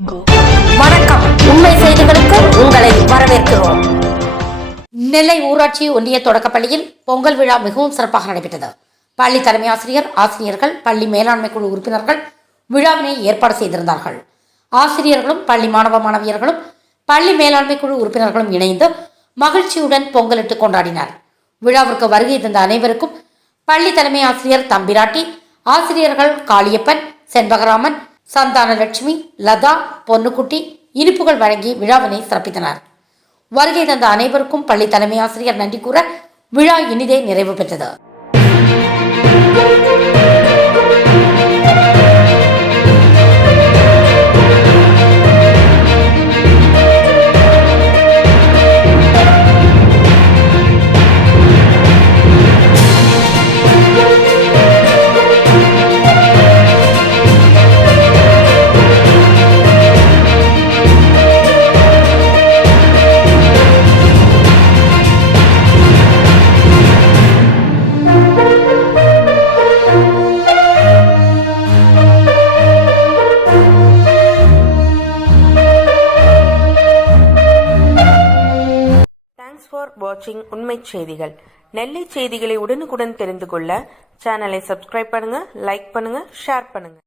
வணக்கம். உண்மை செய்திகளுக்கு உங்களை வரவேற்கிறோம். நெல்லை ஊராட்சி ஒன்றிய தொடக்கப்பள்ளியில் பொங்கல் விழா மிகவும் சிறப்பாக நடைபெற்றது. பள்ளி தலைமை ஆசிரியர், ஆசிரியர்கள், பள்ளி மேலாண்மை குழு உறுப்பினர்கள் விழாவினை ஏற்பாடு செய்திருந்தார்கள். ஆசிரியர்களும் பள்ளி மாணவ மாணவியர்களும் பள்ளி மேலாண்மை குழு உறுப்பினர்களும் இணைந்து மகிழ்ச்சியுடன் பொங்கலிட்டு கொண்டாடினார். விழாவிற்கு வருகை தந்த அனைவருக்கும் பள்ளி தலைமை ஆசிரியர் தம்பிராட்டி, ஆசிரியர்கள் காளியப்பன், செண்பகராமன், சந்தானலட்சுமி, லதா, பொன்னுக்குட்டி இனிப்புகள் வழங்கி விழாவினை சிறப்பித்தனர். வருகை தந்த அனைவருக்கும் பள்ளி தலைமை ஆசிரியர் நன்றி கூற விழா இனிதே நிறைவு பெற்றது. தேங்க்ஸ் ஃபார் வாட்சிங் உண்மை செய்திகள். நெல்லை செய்திகளை உடனுக்குடன் தெரிந்து கொள்ள சேனலை சப்ஸ்கிரைப் பண்ணுங்க, லைக் பண்ணுங்க, ஷேர் பண்ணுங்க.